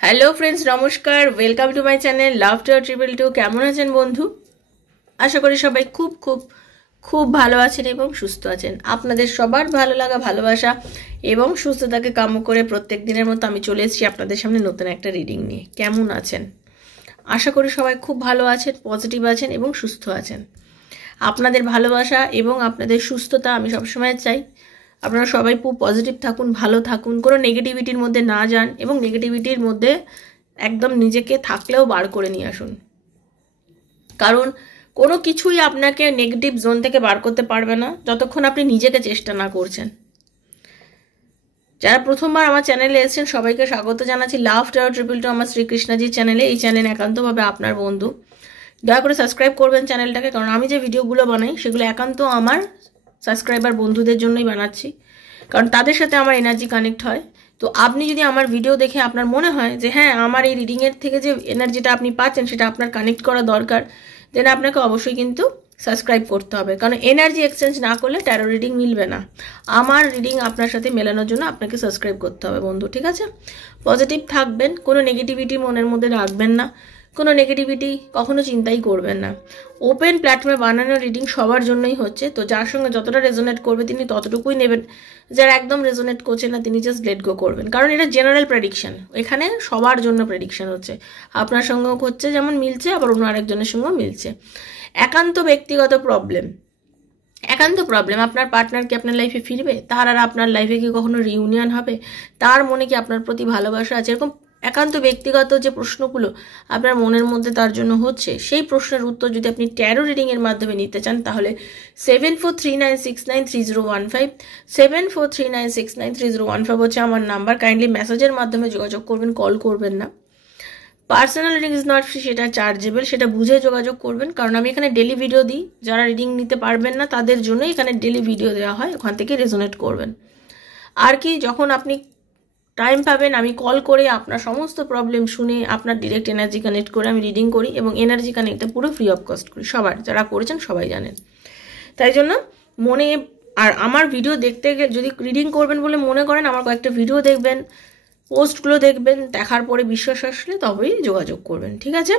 Hello friends, নমস্কার। Welcome to my channel love to triple two. কেমন আছেন বন্ধু? আশা করি সবাই খুব খুব খুব ভালো আছেন এবং সুস্থ আছেন। আপনাদের সবার ভালো লাগা, ভালোবাসা এবং সুস্থতাকে কাম্য করে প্রত্যেক দিনের মতো আমি চলে এসেছি আপনাদের সামনে নতুন একটা রিডিং নিয়ে। কেমন আছেন? আশা করি সবাই খুব ভালো আছেন, পজিটিভ আছেন এবং সুস্থ আছেন। আপনাদের ভালোবাসা এবং আপনাদের সুস্থতা আমি সবসময় চাই। আপনারা সবাই খুব পজিটিভ থাকুন, ভালো থাকুন, কোনো নেগেটিভিটির মধ্যে না যান এবং নেগেটিভিটির মধ্যে একদম নিজেকে থাকলেও বার করে নিয়ে আসুন। কারণ কোনো কিছুই আপনাকে নেগেটিভ জোন থেকে বার করতে পারবে না যতক্ষণ আপনি নিজেকে চেষ্টা না করছেন। যারা প্রথমবার আমার চ্যানেলে এসেছেন সবাইকে স্বাগত জানাচ্ছি লাভ ট্রিপল টু আমার শ্রীকৃষ্ণজির চ্যানেলে। এই চ্যানেল একান্তভাবে আপনার বন্ধু। দয়া করে সাবস্ক্রাইব করবেন চ্যানেলটাকে, কারণ আমি যে ভিডিওগুলো বানাই সেগুলো একান্ত আমার সাবস্ক্রাইবার বন্ধুদের জন্যই বানাচ্ছি, কারণ তাদের সাথে আমার এনার্জি কানেক্ট হয়। তো আপনি যদি আমার ভিডিও দেখে আপনার মনে হয় যে হ্যাঁ আমার এই রিডিংয়ের থেকে যে এনার্জিটা আপনি পাচ্ছেন সেটা আপনার কানেক্ট করা দরকার, দেন আপনাকে অবশ্যই কিন্তু সাবস্ক্রাইব করতে হবে। কারণ এনার্জি এক্সচেঞ্জ না করলে ট্যারো রিডিং মিলবে না। আমার রিডিং আপনার সাথে মেলানোর জন্য আপনাকে সাবস্ক্রাইব করতে হবে বন্ধু, ঠিক আছে? পজিটিভ থাকবেন, কোনো নেগেটিভিটি মনের মধ্যে রাখবেন না, কোনো নেগেটিভিটি কখনো চিন্তাই করবেন না। ওপেন প্ল্যাটফর্মে বানানো রিডিং সবার জন্যই হচ্ছে, তো যার সঙ্গে যতটা রেজোনেট করবে তিনি ততটুকুই নেবেন। যারা একদম রেজোনেট করছে না তিনি জাস্ট লেট গো করবেন, কারণ এটা জেনারেল প্রেডিকশন। এখানে সবার জন্য প্রেডিকশন হচ্ছে, আপনার সঙ্গেও হচ্ছে যেমন মিলছে, আবার অন্য আরেকজনের সঙ্গেও মিলছে। একান্ত ব্যক্তিগত প্রবলেম, আপনার পার্টনার কি আপনার লাইফে ফিরবে? তার আর আপনার লাইফে কি কখনো রিউনিয়ন হবে? তার মনে কি আপনার প্রতি ভালোবাসা আছে? এরকম একান্ত ব্যক্তিগত যে প্রশ্নগুলো আপনার মনের মধ্যে তার জন্য হচ্ছে, সেই প্রশ্নের উত্তর যদি আপনি ট্যারো রিডিংয়ের মাধ্যমে নিতে চান তাহলে 7439693015 7439693015 হচ্ছে আমার নাম্বার। কাইন্ডলি মেসেজের মাধ্যমে যোগাযোগ করবেন, কল করবেন না। Personal reading is not free, সেটা চার্জেবল, সেটা বুঝে যোগাযোগ করবেন। কারণ আমি এখানে ডেলি ভিডিও দিই, যারা রিডিং নিতে পারবেন না তাদের জন্য এখানে ডেলি ভিডিও দেওয়া হয়, ওখান থেকে রেজোনেট করবেন। আর কি, যখন আপনি টাইম পাবেন আমি কল করে আপনার সমস্ত প্রবলেম শুনে আপনার ডিরেক্ট এনার্জি কানেক্ট করে আমি রিডিং করি, এবং এনার্জি কানেক্টটা পুরো ফ্রি অফ কস্ট করি। সবার যারা করেছেন সবাই জানেন। তাই জন্য মনে, আর আমার ভিডিও দেখতে গেলে যদি রিডিং করবেন বলে মনে করেন, আমার কয়েকটা ভিডিও দেখবেন, পোস্টগুলো দেখবেন, দেখার পরে বিশ্বাস আসলে তবেই যোগাযোগ করবেন, ঠিক আছে?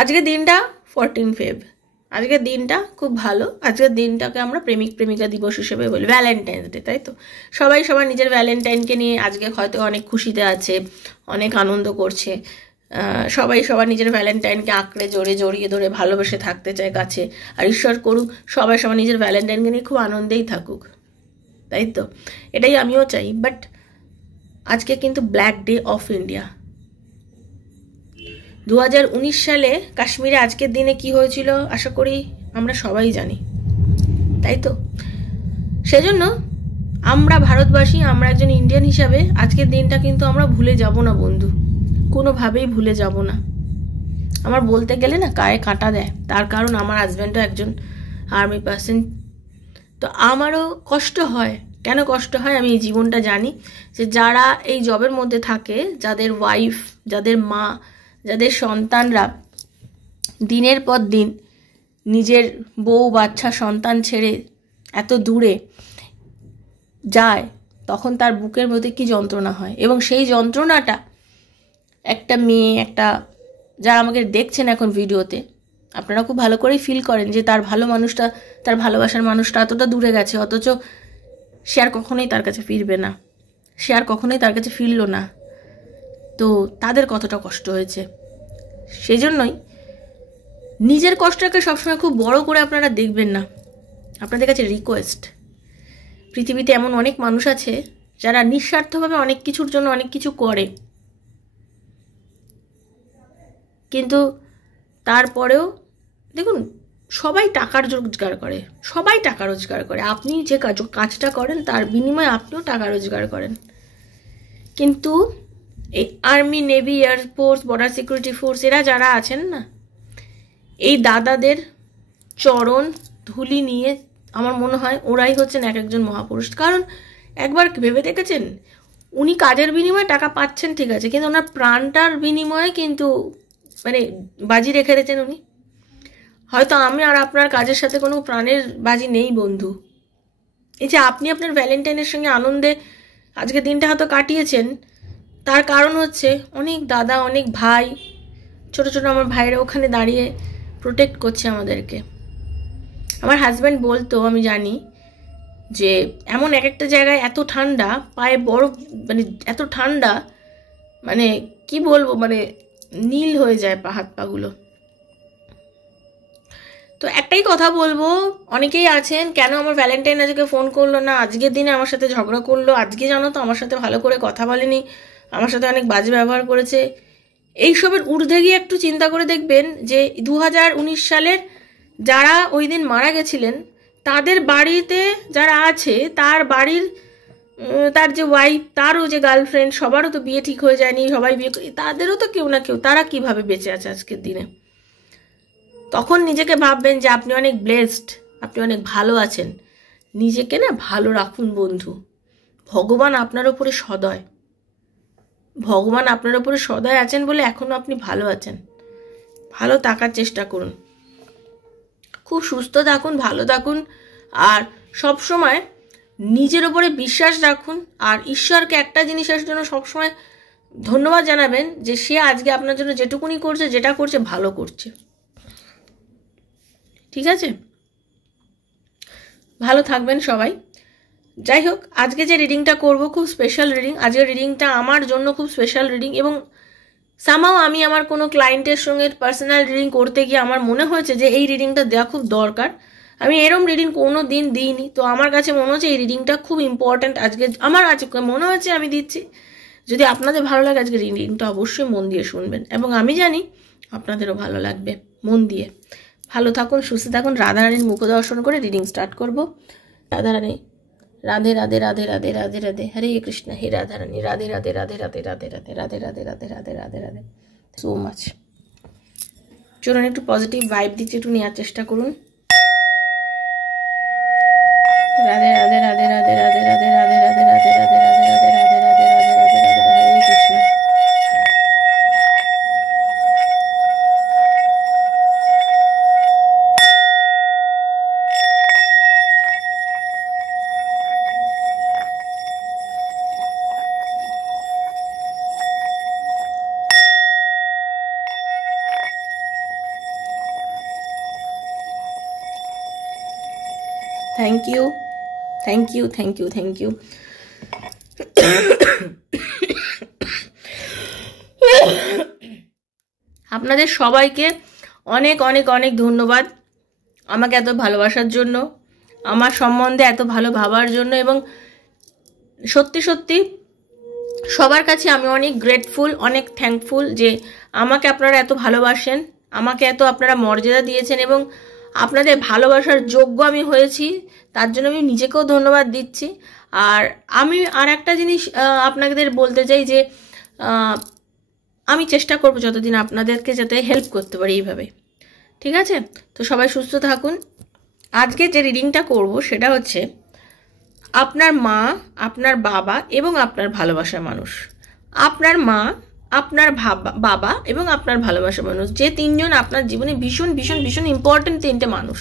আজকের দিনটা 14 ফেব, আজকের দিনটা খুব ভালো। আজকের দিনটাকে আমরা প্রেমিক প্রেমিকা দিবস হিসেবে বলি, ভ্যালেন্টাইন্স ডে, তাই তো? সবাই সবার নিজের ভ্যালেন্টাইনকে নিয়ে আজকে হয়তো অনেক খুশিতে আছে, অনেক আনন্দ করছে। সবাই সবার নিজের ভ্যালেন্টাইনকে আঁকড়ে জড়িয়ে ধরে ভালোবেসে থাকতে চায় কাছে। আর ঈশ্বর করুক সবাই সবার নিজের ভ্যালেন্টাইনকে নিয়ে খুব আনন্দেই থাকুক, তাই তো? এটাই আমিও চাই। বাট আজকে কিন্তু ব্ল্যাক ডে অফ ইন্ডিয়া। 2019 সালে কাশ্মীরে আজকের দিনে কি হয়েছিল আশা করি আমরা সবাই জানি, তাই তো? সেজন্য আমরা ভারতবাসী, আমরা একজন ইন্ডিয়ান হিসাবে আজকের দিনটা কিন্তু আমরা ভুলে যাব না বন্ধু, কোনোভাবেই ভুলে যাব না। আমার বলতে গেলে না গায়ে কাঁটা দেয়, তার কারণ আমার হাজব্যান্ডও একজন আর্মি পার্সন। তো আমারও কষ্ট হয়। কেন কষ্ট হয় আমি এই জীবনটা জানি, যে যারা এই জবের মধ্যে থাকে, যাদের ওয়াইফ, যাদের মা, যাদের সন্তানরা দিনের পর দিন নিজের বউ বাচ্চা সন্তান ছেড়ে এত দূরে যায়, তখন তার বুকের মধ্যে কি যন্ত্রণা হয়। এবং সেই যন্ত্রণাটা একটা মেয়ে, একটা, যারা আমাকে দেখছেন এখন ভিডিওতে, আপনারা খুব ভালো করেই ফিল করেন যে তার ভালো মানুষটা, তার ভালোবাসার মানুষটা এতটা দূরে গেছে, অথচ সে আর কখনোই তার কাছে ফিরবে না, সে আর কখনোই তার কাছে ফিরলো না। তো তাদের কতটা কষ্ট হয়েছে। সেজন্যই নিজের কষ্টটাকে সবসময় খুব বড় করে আপনারা দেখবেন না। আপনাদের কাছে রিকোয়েস্ট, পৃথিবীতে এমন অনেক মানুষ আছে যারা নিঃস্বার্থভাবে অনেক কিছুর জন্য অনেক কিছু করে, কিন্তু তারপরেও দেখুন সবাই টাকার রোজগার করে, সবাই টাকা রোজগার করে। আপনি যে কাজটা করেন তার বিনিময়ে আপনিও টাকা রোজগার করেন, কিন্তু এই army, navy, air force, border security force, এরা যারা আছেন না, এই দাদাদের চরণ ধুলি নিয়ে আমার মনে হয় ওরাই হচ্ছেন এক একজন মহাপুরুষ। কারণ একবার ভেবে দেখেছেন, উনি কাজের বিনিময়ে টাকা পাচ্ছেন ঠিক আছে, কিন্তু ওনার প্রাণটার বিনিময়ে কিন্তু মানে বাজি রেখে রেখেছেন উনি। হয়তো আমি আর আপনার কাজের সাথে কোনো প্রাণের বাজি নেই বন্ধু। এই যে আপনি আপনার ভ্যালেন্টাইনের সঙ্গে আনন্দে আজকে দিনটা হয়তো কাটিয়েছেন, তার কারণ হচ্ছে অনেক দাদা, অনেক ভাই, ছোট ছোট আমার ভাইরা ওখানে দাঁড়িয়ে প্রোটেক্ট করছে আমাদেরকে। আমার হাজব্যান্ড বলতো, আমি জানি, যে এমন এক একটা জায়গায় এত ঠান্ডা, পায়ে বরফ, মানে এত ঠান্ডা, মানে কি বলবো, মানে নীল হয়ে যায় হাত পাগুলো। তো একটাই কথা বলবো, অনেকেই আছেন কেন আমার ভ্যালেন্টাইন আজকে ফোন করলো না, আজকের দিনে আমার সাথে ঝগড়া করলো, আজকে জানো তো আমার সাথে ভালো করে কথা বলেনি, আমার সাথে অনেক বাজে ব্যবহার করেছে। এইসবের ঊর্ধ্বে গিয়ে একটু চিন্তা করে দেখবেন যে 2019 সালের যারা ওই দিন মারা গেছিলেন, তাদের বাড়িতে যারা আছে, তার বাড়ির তার যে ওয়াইফ, তারও যে গার্লফ্রেন্ড, সবারও তো বিয়ে ঠিক হয়ে যায়নি, সবাই বিয়ে, তাদেরও তো কেউ না কেউ, তারা কিভাবে বেঁচে আছে আজকের দিনে। তখন নিজেকে ভাববেন যে আপনি অনেক ব্লেসড, আপনি অনেক ভালো আছেন। নিজেকে না ভালো রাখুন বন্ধু। ভগবান আপনার ওপরে সদয়, ভগবান আপনার ওপরে সদয় আছেন বলে এখনো আপনি ভালো আছেন। ভালো থাকার চেষ্টা করুন, খুব সুস্থ থাকুন, ভালো থাকুন, আর সব সময় নিজের ওপরে বিশ্বাস রাখুন। আর ঈশ্বরকে একটা জিনিসের জন্য সবসময় ধন্যবাদ জানাবেন, যে সে আজকে আপনার জন্য যেটুকুনি করছে, যেটা করছে, ভালো করছে। ঠিক আছে, ভালো থাকবেন সবাই। যাই হোক, আজকে যে রিডিংটা করব খুব স্পেশাল রিডিং। আজকের রিডিংটা আমার জন্য খুব স্পেশাল রিডিং, এবং সামাও আমি আমার কোনো ক্লায়েন্টের সঙ্গে পার্সোনাল রিডিং করতে গিয়ে আমার মনে হয়েছে যে এই রিডিংটা দেওয়া খুব দরকার। আমি এরম রিডিং কোনো দিন দিইনি, তো আমার কাছে মনে হচ্ছে এই রিডিংটা খুব ইম্পর্ট্যান্ট। আজকে আমার আজকে মনে হচ্ছে আমি দিচ্ছি। যদি আপনাদের ভালো লাগে আজকে রিডিংটা অবশ্যই মন দিয়ে শুনবেন, এবং আমি জানি আপনাদেরও ভালো লাগবে। মন দিয়ে ভালো থাকুন, সুস্থ থাকুন। রাধারানীর মুখ দর্শন করে রিডিং স্টার্ট করব। রাধারানী, রাধে রাধে রাধে রাধে রাধে রাধে, হরে কৃষ্ণ, হে রাধারানী, রাধে রাধে রাধে রাধে রাধে রাধে রাধে রাধে রাধে রাধে রাধে রাধে সো মাচ। চলুন একটু পজিটিভ ভাইব দিচ্ছি, একটু নেওয়ার চেষ্টা করুন। Radhe Radhe Radhe Radhe Radhe Radhe Radhe Radhe Radhe Radhe Radhe Radhe Radhe Radhe Radhe Radhe Radhe, Hare Krishna. Thank you, thank you, thank you, thank you. আপনাদের সবাইকে অনেক অনেক অনেক ধন্যবাদ আমাকে এত ভালোবাসার জন্য, আমার সম্বন্ধে এত ভালো ভাবার জন্য, এবং সত্যি সত্যি সবার কাছে আমি অনেক গ্রেটফুল, অনেক থ্যাঙ্কফুল যে আমাকে আপনারা এত ভালোবাসেন, আমাকে এত আপনারা মর্যাদা দিয়েছেন, এবং আপনাদের ভালোবাসার যোগ্য আমি হয়েছি। তার জন্য আমি নিজেকেও ধন্যবাদ দিচ্ছি। আর আমি আর একটা জিনিস আপনাদের বলতে চাই, যে আমি চেষ্টা করব যতদিন আপনাদেরকে যাতে হেল্প করতে পারি এইভাবে। ঠিক আছে, তো সবাই সুস্থ থাকুন। আজকে যে রিডিংটা করব সেটা হচ্ছে আপনার মা, আপনার বাবা এবং আপনার ভালোবাসার মানুষ। আপনার মা, আপনার বাবা এবং আপনার ভালোবাসার মানুষ, যে তিনজন আপনার জীবনে ভীষণ ভীষণ ভীষণ ইম্পর্টেন্ট তিনটে মানুষ।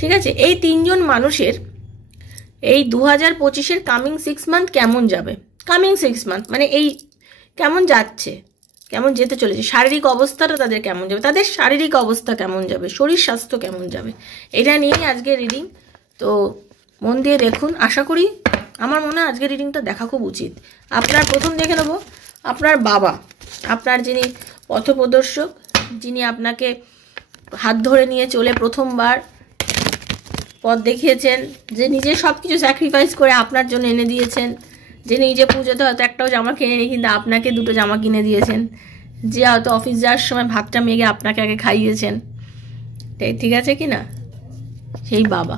ঠিক আছে, এই তিনজন মানুষের এই 2025-এর কামিং 6 মান্থ কেমন যাবে, কামিং 6 মান্থ মানে এই কেমন যাচ্ছে, কেমন যেতে চলেছে, শারীরিক অবস্থাটা তাদের কেমন যাবে, তাদের শারীরিক অবস্থা কেমন যাবে, শরীর স্বাস্থ্য কেমন যাবে, এটা নিয়েই আজকে রিডিং। তো মন দিয়ে দেখুন। আশা করি, আমার মনে হয় আজকের রিডিংটা দেখা খুব উচিত। আপনার প্রথম দেখে নেব আপনার বাবা, আপনার যিনি পথপ্রদর্শক, যিনি আপনাকে হাত ধরে নিয়ে চলে প্রথমবার পথ দেখিয়েছেন, যে নিজে সব কিছু স্যাক্রিফাইস করে আপনার জন্য এনে দিয়েছেন, যে নিজে পুজোতে হয়তো একটাও জামা কিনে নি কিন্তু আপনাকে 2টো জামা কিনে দিয়েছেন, যে হয়তো অফিস যাওয়ার সময় ভাতটা মেঘে আপনাকে আগে খাইয়েছেন। ঠিক আছে কি না, সেই বাবা,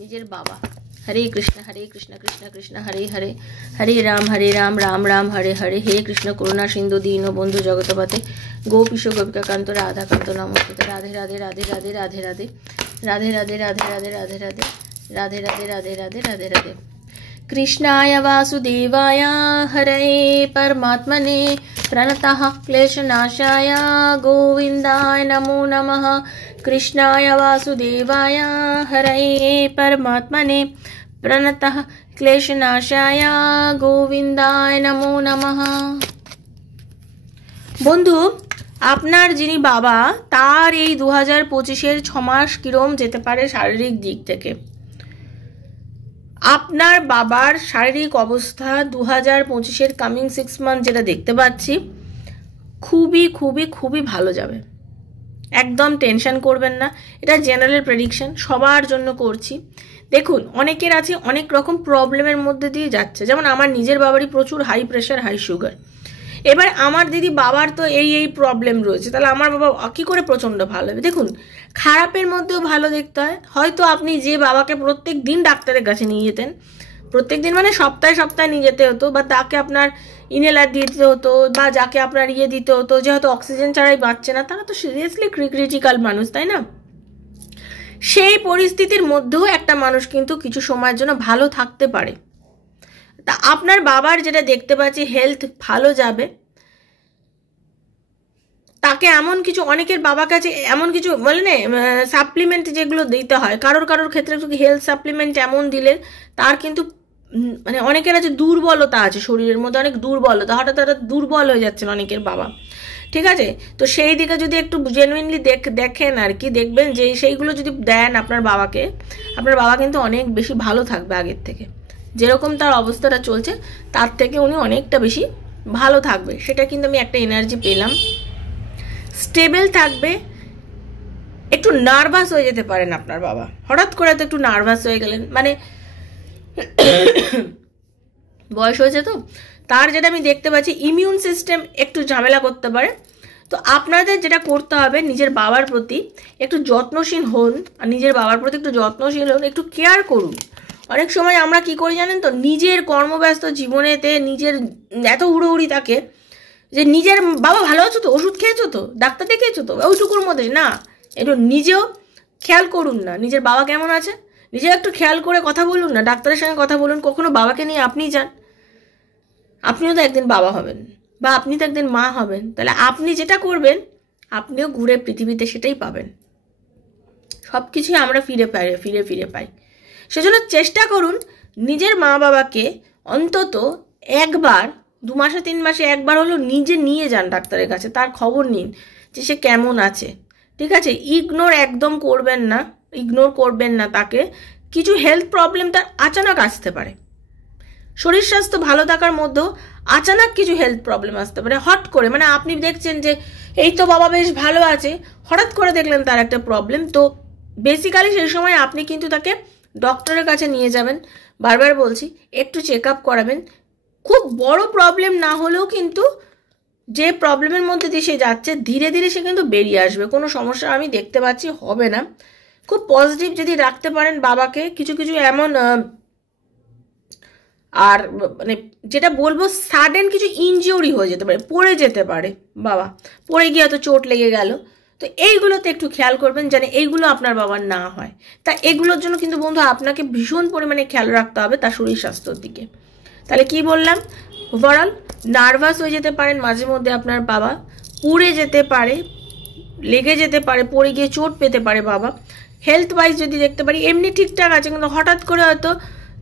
নিজের বাবা। হরে কৃষ্ণ কৃষ্ণ কৃষ্ণ হরে হরে, হরে রাম রাম রাম হরে হরে, হে কৃষ্ণ করুণা সিন্ধু দীন বন্ধু জগতপতে, গোপীশ গোপিকা কান্ত রাধা কান্ত নমস্তে, রাধে রাধে রাধে রাধে রাধে রাধে রাধে রাধে রাধে রাধে রাধে রাধে রাধে রাধে রাধে রাধে রাধে রাধে। कृष्णाय वासुदेवाय हरये परमात्मने प्रणतः क्लेशनाशाय गोविन्दाय नमो नमः। कृष्णाय वासुदेवाय हरये परमात्मने प्रणतः ক্লেশনাশায় গোবিন্দায় নমো নমঃ। বন্ধু, আপনার যিনি বাবা তার এই 2025-এর 6 মাস কিরম যেতে পারে শারীরিক দিক থেকে। আপনার বাবার শারীরিক অবস্থা 2025-এর কামিং 6 মান্থ যেটা দেখতে পাচ্ছি খুবই খুবই খুবই ভালো যাবে। একদম টেনশন করবেন না, এটা জেনারেল প্রেডিকশন, সবার জন্য করছি। দেখুন, অনেকের আছে অনেক রকম প্রবলেমের মধ্যে দিয়ে যাচ্ছে, যেমন আমার নিজের বাবারই প্রচুর হাই প্রেশার, হাই সুগার। এবার আমার দিদি বাবার তো এই প্রবলেম রয়েছে, তাহলে আমার বাবা কী করে প্রচণ্ড ভালো হবে? দেখুন, খারাপের মধ্যেও ভালো দেখতে হয়। হয়তো আপনি যে বাবাকে প্রত্যেক দিন ডাক্তারের কাছে নিয়ে যেতেন, প্রত্যেক দিন মানে সপ্তাহে সপ্তাহে নিয়ে যেতে হতো, বা তাকে আপনার ইনহেলার দিতে হতো, বা যাকে আপনার দিতে হতো যে হয়তো অক্সিজেন ছাড়াই বাঁচছে না, তারা তো সিরিয়াসলি ক্রিটিক্যাল মানুষ, তাই না? সেই পরিস্থিতির মধ্যেও একটা মানুষ কিন্তু কিছু সময়ের জন্য ভালো থাকতে পারে। তা আপনার বাবার যেটা দেখতে পাচ্ছি হেলথ ভালো যাবে। তাকে এমন কিছু, অনেকের বাবা কাছে এমন কিছু বলে না সাপ্লিমেন্ট যেগুলো দিতে হয়, কারোর ক্ষেত্রে হেলথ সাপ্লিমেন্ট এমন দিলে তার কিন্তু মানে অনেকের আছে দুর্বলতা আছে শরীরের মধ্যে, অনেক দুর্বলতা, হঠাৎ হঠাৎ দুর্বল হয়ে যাচ্ছেন অনেকের বাবা, ঠিক আছে? তো সেই দিকে যদি একটু জেনুইনলি দেখেন আর কি, দেখবেন যে সেইগুলো যদি দেন আপনার বাবাকে, আপনার বাবা কিন্তু অনেক বেশি ভালো থাকবে আগের থেকে। যেরকম তার অবস্থাটা চলছে তার থেকে উনি অনেকটা বেশি ভালো থাকবে, সেটা কিন্তু আমি একটা এনার্জি পেলাম। স্টেবল থাকবে। একটু নার্ভাস হয়ে যেতে পারেন আপনার বাবা, হঠাৎ করে তো একটু নার্ভাস হয়ে গেলেন, মানে বয়স হয়েছে তো, তার যেটা আমি দেখতে পাচ্ছি ইমিউন সিস্টেম একটু ঝামেলা করতে পারে। তো আপনাদের যেটা করতে হবে, নিজের বাবার প্রতি একটু যত্নশীল হন, আর নিজের বাবার প্রতি একটু যত্নশীল হন, একটু কেয়ার করুন। অনেক সময় আমরা কি করি জানেন তো, নিজের কর্মব্যস্ত জীবনেতে নিজের এত উড়োউড়ি থাকে যে নিজের বাবা ভালো আছো তো, ওষুধ খেয়েছো তো, ডাক্তার দেখিয়েছো তো, ওইটুকুর মধ্যে না, একটু নিজেও খেয়াল করুন না নিজের বাবা কেমন আছে, নিজে একটু খেয়াল করে কথা বলুন না, ডাক্তারের সঙ্গে কথা বলুন। কখনো বাবাকে নিয়ে আপনি যান, আপনিও তো একদিন বাবা হবেন, বা আপনি তো একদিন মা হবেন, তাহলে আপনি যেটা করবেন আপনিও ঘুরে পৃথিবীতে সেটাই পাবেন। সব কিছুই আমরা ফিরে পাই। সেজন্য চেষ্টা করুন নিজের মা বাবাকে অন্তত একবার 2 মাসে 3 মাসে একবার হলেও নিজে নিয়ে যান ডাক্তারের কাছে, তার খবর নিন যে সে কেমন আছে, ঠিক আছে? ইগনোর একদম করবেন না তাকে। কিছু হেলথ প্রবলেম তার আচানক আসতে পারে, শরীর স্বাস্থ্য ভালো থাকার মধ্যেও আচানক কিছু হেলথ প্রবলেম আসতে পারে হট করে। মানে আপনি দেখছেন যে এই তো বাবা বেশ ভালো আছে, হঠাৎ করে দেখলেন তার একটা প্রবলেম, তো বেসিক্যালি সেই সময় আপনি কিন্তু তাকে ডক্টরের কাছে নিয়ে যাবেন। বারবার বলছি, একটু চেক আপ করাবেন। খুব বড় প্রবলেম না হলেও কিন্তু যে প্রবলেমের মধ্যে দিয়ে সে যাচ্ছে ধীরে ধীরে সে কিন্তু বেরিয়ে আসবে, কোনো সমস্যা আমি দেখতে পাচ্ছি হবে না। খুব পজিটিভ যদি রাখতে পারেন বাবাকে, কিছু এমন আর মানে যেটা বলবো সাডেন কিছু ইনজিউরি হয়ে যেতে পারে, পড়ে যেতে পারে বাবা, পড়ে গিয়ে হয়তো চোট লেগে গেল, তো এইগুলোতে একটু খেয়াল করবেন যেন এইগুলো আপনার বাবার না হয়। তা এগুলোর জন্য কিন্তু বন্ধু আপনাকে ভীষণ পরিমাণে খেয়াল রাখতে হবে তার শরীর স্বাস্থ্যর দিকে। তাহলে কি বললাম, ওভারঅল নার্ভাস হয়ে যেতে পারেন মাঝে মধ্যে আপনার বাবা, পুড়ে যেতে পারে, লেগে যেতে পারে, পড়ে গিয়ে চোট পেতে পারে বাবা। হেলথ ওয়াইজ যদি দেখতে পারি এমনি ঠিকঠাক আছে, কিন্তু হঠাৎ করে হয়তো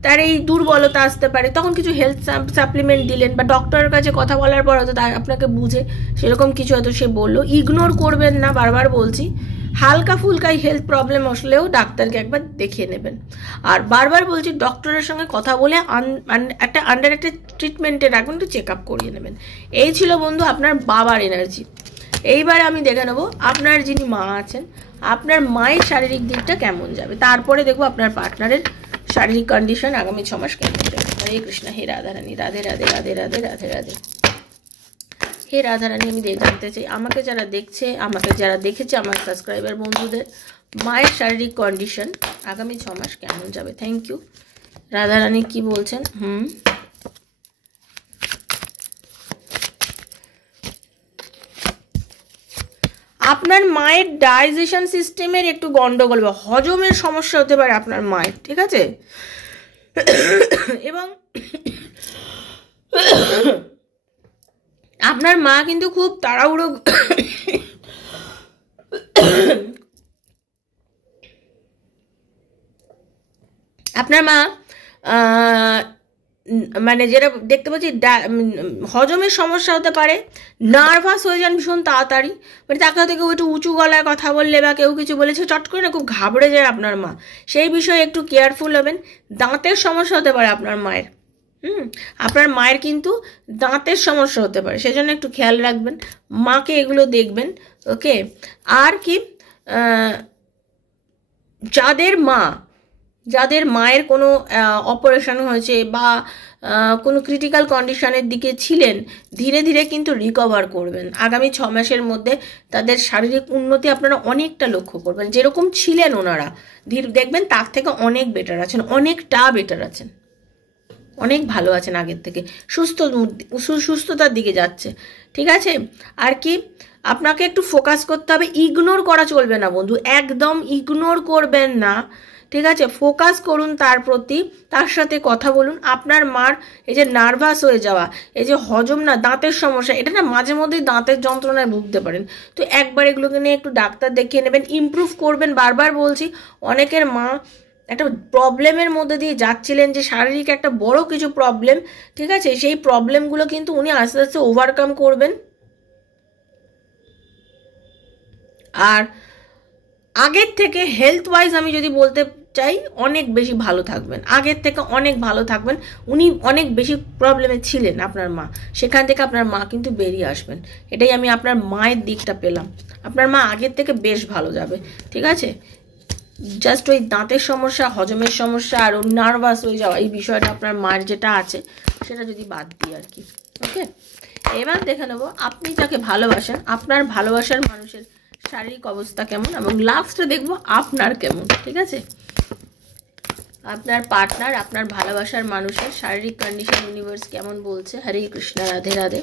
তার এই দুর্বলতা আসতে পারে, তখন কিছু হেলথ সাপ্লিমেন্ট দিলেন, বা ডক্টরের কাছে কথা বলার পর হয়তো তার আপনাকে বুঝে সেরকম কিছু হয়তো সে বললো, ইগনোর করবেন না, বারবার বলছি। হালকা ফুলকাই হেলথ প্রবলেম আসলেও ডাক্তারকে একবার দেখিয়ে নেবেন। আর বারবার বলছি ডক্টরের সঙ্গে কথা বলে একটা আন্ডার একটা ট্রিটমেন্টে রাখবেন, একটু চেক আপ করিয়ে নেবেন। এই ছিল বন্ধু আপনার বাবার এনার্জি। এইবার আমি দেখে নেবো আপনার যিনি মা আছেন, আপনার মায়ের শারীরিক দিকটা কেমন যাবে, তারপরে দেখবো আপনার পার্টনারের শারীরিক কন্ডিশন আগামী 6 মাস কেমন যাবে। হরে কৃষ্ণ, হে রাধারানী, রাধে রাধে রাধে রাধে রাধে রাধে। হে রাধারানী, আমি জানতে চাই আমাকে যারা দেখছে, আমাকে যারা দেখেছে, আমার সাবস্ক্রাইবার বন্ধুদের মায়ের শারীরিক কন্ডিশন আগামী 6 মাস কেমন যাবে। Thank you. রাধারানী কি বলছেন? আপনার মায়ের ডাইজেশন সিস্টেমের একটু গন্ডগোল বা হজমের সমস্যা হতে পারে আপনার মায়ের, ঠিক আছে? এবং আপনার মা কিন্তু খুব তাড়াহুড়ো, আপনার মা মানে যেটা দেখতে পাচ্ছি হজমের সমস্যা হতে পারে, নার্ভাস হয়ে যান ভীষণ তাড়াতাড়ি, মানে তাকে থেকে একটু উঁচু গলায় কথা বললে বা কেউ কিছু বলেছে চট করে না খুব ঘাবড়ে যায় আপনার মা, সেই বিষয়ে একটু কেয়ারফুল হবেন। দাঁতের সমস্যা হতে পারে আপনার মায়ের, আপনার মায়ের কিন্তু দাঁতের সমস্যা হতে পারে, সেজন্য একটু খেয়াল রাখবেন, মাকে এগুলো দেখবেন। ওকে, আর কি যাদের মায়ের কোনো অপারেশন হয়েছে বা কোনো ক্রিটিক্যাল কন্ডিশনের দিকে ছিলেন, ধীরে ধীরে কিন্তু রিকভার করবেন। আগামী 6 মাসের মধ্যে তাদের শারীরিক উন্নতি আপনারা অনেকটা লক্ষ্য করবেন। যেরকম ছিলেন ওনারা, দেখবেন তার থেকে অনেক বেটার আছেন, অনেকটা বেটার আছেন, অনেক ভালো আছেন আগের থেকে, সুস্থতার দিকে যাচ্ছে। ঠিক আছে, আর কি আপনাকে একটু ফোকাস করতে হবে, ইগনোর করা চলবে না বন্ধু, একদম ইগনোর করবেন না। ঠিক আছে, ফোকাস করুন তার প্রতি, তার সাথে কথা বলুন। আপনার মার এই যে নার্ভাস হয়ে যাওয়া, এই যে হজম না, দাঁতের সমস্যা, এটা না মাঝে মধ্যেই দাঁতের যন্ত্রণায় ভুগতে পারেন, তো একবার এগুলোকে নিয়ে একটু ডাক্তার দেখিয়ে নেবেন, ইমপ্রুভ করবেন। বারবার বলছি, অনেকের মা একটা প্রবলেমের মধ্যে দিয়ে যাচ্ছিলেন, যে শারীরিক একটা বড় কিছু প্রবলেম, ঠিক আছে, সেই প্রবলেমগুলো কিন্তু উনি আস্তে আস্তে ওভারকাম করবেন। আর আগের থেকে হেলথ ওয়াইজ আমি যদি বলতে চাই, অনেক বেশি ভালো থাকবেন, আগের থেকে অনেক ভালো থাকবেন। উনি অনেক বেশি প্রবলেমে ছিলেন আপনার মা, সেখান থেকে আপনার মা কিন্তু বেরিয়ে আসবেন, এটাই আমি আপনার মায়ের দিকটা পেলাম। আপনার মা আগের থেকে বেশ ভালো যাবে। ঠিক আছে, জাস্ট ওই দাঁতের সমস্যা, হজমের সমস্যা আর নার্ভাস হয়ে যাওয়া, এই বিষয়টা আপনার মায়ের যেটা আছে সেটা যদি বাদ দিই আর কি। ওকে, এবার দেখে নেবো আপনি যাকে ভালোবাসেন, আপনার ভালোবাসার মানুষের শারীরিক অবস্থা কেমন, এবং লাস্টে দেখবো আপনার কেমন। ঠিক আছে, আপনার পার্টনার, আপনার ভালোবাসার মানুষের শারীরিক কন্ডিশন ইউনিভার্স কেমন বলছে। হরে কৃষ্ণ, রাধে রাধে।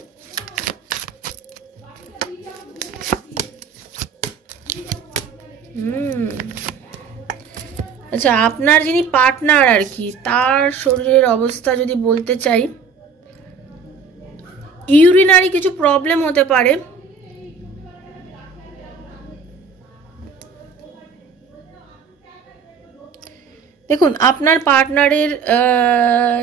আচ্ছা, আপনার যিনি পার্টনার আর কি, তার শরীরের অবস্থা যদি বলতে চাই, ইউরিনারি কিছু প্রবলেম হতে পারে, দেখুন আপনার পার্টনারের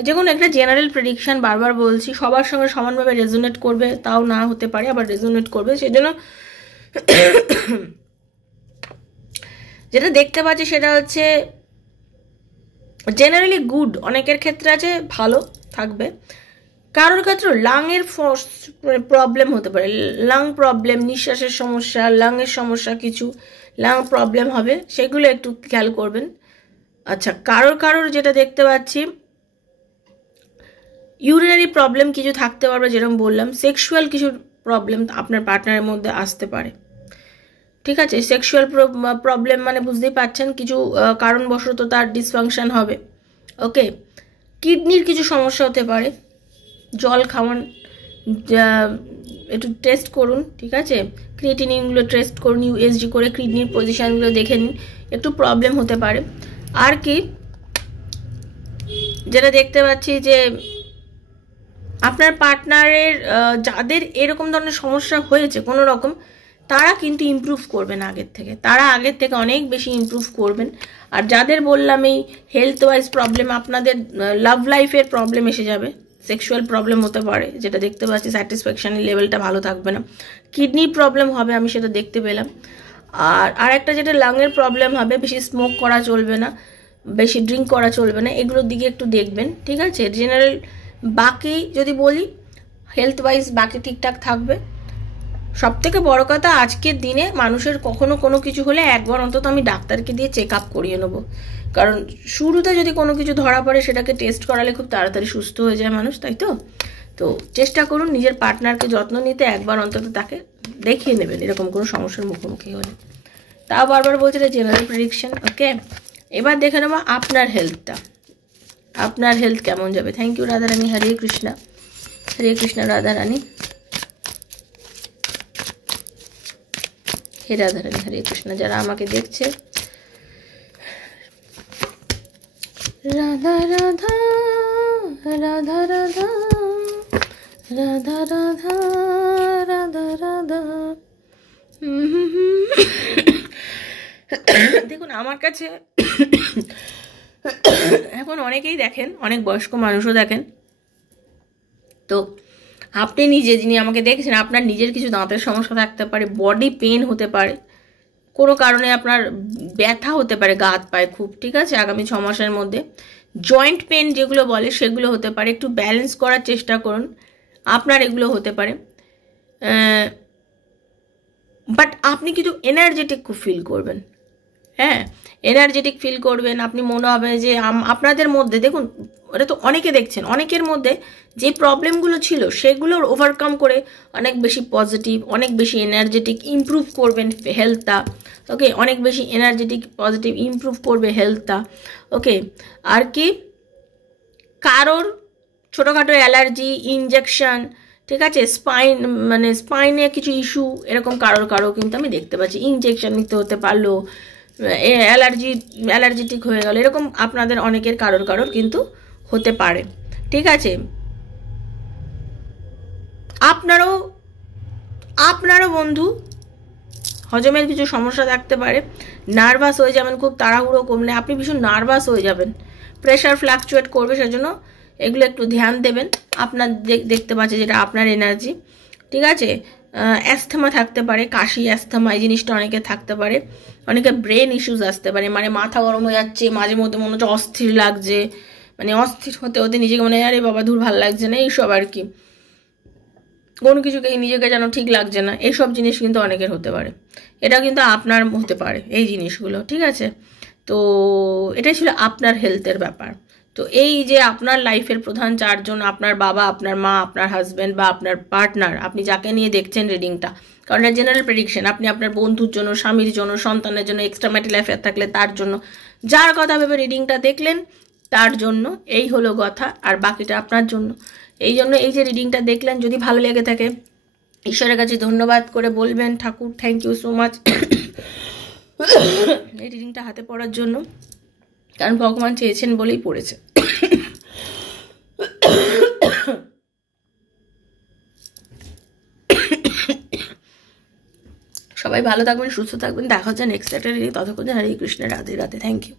যে কোনো একটা জেনারেল প্রেডিকশন, বারবার বলছি, সবার সঙ্গে সমানভাবে রেজোনেট করবে তাও না হতে পারে, আবার রেজোনেট করবে, সেজন্য যেটা দেখতে পাচ্ছি সেটা হচ্ছে জেনারেলি গুড, অনেকের ক্ষেত্রে আছে ভালো থাকবে, কারোর ক্ষেত্রে লাংয়ের প্রবলেম হতে পারে, লাং প্রবলেম, নিঃশ্বাসের সমস্যা, লাংয়ের সমস্যা, কিছু লাং প্রবলেম হবে, সেগুলো একটু খেয়াল করবেন। আচ্ছা, কারোর যেটা দেখতে পাচ্ছি ইউরিনারি প্রবলেম কিছু থাকতে পারবে, যেরকম বললাম, সেক্সুয়াল কিছু প্রবলেম আপনার পার্টনারের মধ্যে আসতে পারে। ঠিক আছে, সেক্সুয়াল প্রবলেম মানে বুঝতেই পারছেন, কিছু কারণবশত তার ডিসফাংশন হবে। ওকে, কিডনির কিছু সমস্যা হতে পারে, জল খাওয়ান, একটু টেস্ট করুন। ঠিক আছে, ক্রিয়েটিনিনগুলো টেস্ট করুন, ইউএসজি করে কিডনির পজিশানগুলো দেখে নিন, একটু প্রবলেম হতে পারে। আর কি যেটা দেখতে পাচ্ছি যে আপনার পার্টনারের যাদের এরকম ধরনের সমস্যা হয়েছে কোনো রকম, তারা কিন্তু ইমপ্রুভ করবেন আগের থেকে, তারা আগের থেকে অনেক বেশি ইমপ্রুভ করবেন। আর যাদের বললাম এই হেলথ ওয়াইজ প্রবলেম, আপনাদের লাভ লাইফের প্রবলেম এসে যাবে, সেক্সুয়াল প্রবলেম হতে পারে, যেটা দেখতে পাচ্ছি স্যাটিসফ্যাকশনের লেভেলটা ভালো থাকবে না, কিডনির প্রবলেম হবে, আমি সেটা দেখতে পেলাম। আর একটা যেটা লাংয়ের প্রবলেম হবে, বেশি স্মোক করা চলবে না, বেশি ড্রিঙ্ক করা চলবে না, এগুলোর দিকে একটু দেখবেন। ঠিক আছে, জেনারেল বাকি যদি বলি হেলথ ওয়াইজ বাকি ঠিকঠাক থাকবে। সব থেকে বড় কথা, আজকের দিনে মানুষের কখনো কোনো কিছু হলে একবার অন্তত আমি ডাক্তারকে দিয়ে চেক আপ করিয়ে নেবো, কারণ শুরুতে যদি কোনো কিছু ধরা পড়ে সেটাকে টেস্ট করালে খুব তাড়াতাড়ি সুস্থ হয়ে যায় মানুষ, তাই তো। তো চেষ্টা করুন নিজের পার্টনারকে যত্ন নিতে, একবার অন্তত তাকে দেখিয়ে নেবেন এরকম কোনো সমস্যার মুখোমুখি হলে। তাও বারবার বলছে এটা জেনারেল প্রেডিকশন। ওকে, এবার দেখে নেবো আপনার হেলথটা, আপনার হেলথ কেমন যাবে। থ্যাংক ইউ রাধারানী, হরে কৃষ্ণা, হরে কৃষ্ণ রাধারানী, হে রাধারানী, হরে কৃষ্ণ। যারা আমাকে দেখছে, রাধা রাধা রাধা রাধা রাধা রাধা রাধা রাধা। দেখুন আমার কাছে এখন অনেকেই দেখেন, অনেক বয়স্ক মানুষও দেখেন, তো আপনি নিজে যিনি আমাকে দেখছেন, আপনার নিজের কিছু দাঁতের সমস্যা থাকতে পারে, বডি পেন হতে পারে, কোনো কারণে আপনার ব্যথা হতে পারে গা হাত পায়ে খুব, ঠিক আছে, আগামী 6 মাসের মধ্যে জয়েন্ট পেন যেগুলো বলে সেগুলো হতে পারে। একটু ব্যালেন্স করার চেষ্টা করুন, আপনার এগুলো হতে পারে। বাট আপনি কিন্তু এনার্জেটিক খুব ফিল করবেন, হ্যাঁ, এনার্জেটিক ফিল করবেন। আপনি মনে হবে যে আপনাদের মধ্যে দেখুন, ওটা তো অনেকে দেখছেন, অনেকের মধ্যে যে প্রবলেমগুলো ছিল সেগুলোর ওভারকাম করে অনেক বেশি পজিটিভ, অনেক বেশি এনার্জেটিক, ইমপ্রুভ করবেন হেলথটা, ওকে, অনেক বেশি এনার্জেটিক পজিটিভ ইমপ্রুভ করবে হেলথটা, ওকে। আর কি কারোর ছোটোখাটো অ্যালার্জি, ইনজেকশন, ঠিক আছে, মানে স্পাইনে কিছু ইস্যু, এরকম কারোর কিন্তু আমি দেখতে পাচ্ছি, ইনজেকশন নিতে হতে পারলো, অ্যালার্জিটিক হয়ে গেল, এরকম আপনাদের অনেকের কারোর কিন্তু হতে পারে, ঠিক আছে। আপনারও বন্ধু হজমের কিছু সমস্যা থাকতে পারে, নার্ভাস হয়ে যাবেন, খুব তাড়াহুড়ো কমলে আপনি ভীষণ নার্ভাস হয়ে যাবেন, প্রেশার ফ্লাকচুয়েট করবে, সেজন্য এগুলো একটু ধ্যান দেবেন। আপনার দেখতে পাচ্ছে যেটা আপনার এনার্জি, ঠিক আছে। অ্যাস্থমা থাকতে পারে, কাশি, অ্যাস্থমা, এই জিনিসটা অনেকে থাকতে পারে। অনেকে ব্রেন ইস্যুস আসতে পারে, মানে মাথা গরম হয়ে যাচ্ছে, মাঝে মধ্যে মনে হচ্ছে অস্থির লাগছে, মানে অস্থির হতে হতে নিজেকে মনে হয় আরে বাবা ধুর ভাল লাগছে না, এইসব আর কি, কোনো কিছুকে নিজেকে যেন ঠিক লাগছে না, এইসব জিনিস কিন্তু অনেকের হতে পারে। এটা কিন্তু আপনার হতে পারে এই জিনিসগুলো, ঠিক আছে। তো এটাই ছিল আপনার হেলথের ব্যাপার। তো এই যে আপনার লাইফের প্রধান 4 জন, আপনার বাবা, আপনার মা, আপনার হাজব্যান্ড বা আপনার পার্টনার, আপনি যাকে নিয়ে দেখছেন রিডিংটা, কারণ এটা জেনারেল প্রেডিকশন, আপনি আপনার বন্ধুর জন্য, স্বামীর জন্য, সন্তানের জন্য, এক্সট্রা ম্যারিটাল অ্যাফেয়ার থাকলে তার জন্য, যার কথা ভেবে রিডিংটা দেখলেন তার জন্য এই হলো কথা, আর বাকিটা আপনার জন্য। এই জন্য এই যে রিডিংটা দেখলেন, যদি ভালো লেগে থাকে ঈশ্বরের কাছে ধন্যবাদ করে বলবেন, ঠাকুর থ্যাংক ইউ সো মাচ এই রিডিংটা হাতে পড়ার জন্য, কারণ ভগবান চেয়েছেন বলেই পড়েছে। সবাই ভালো থাকবেন, সুস্থ থাকবেন, দেখা হচ্ছে নেক্সট একটা রিডিং, ততক্ষণ হরে কৃষ্ণ, রাধে রাধে, থ্যাংক ইউ।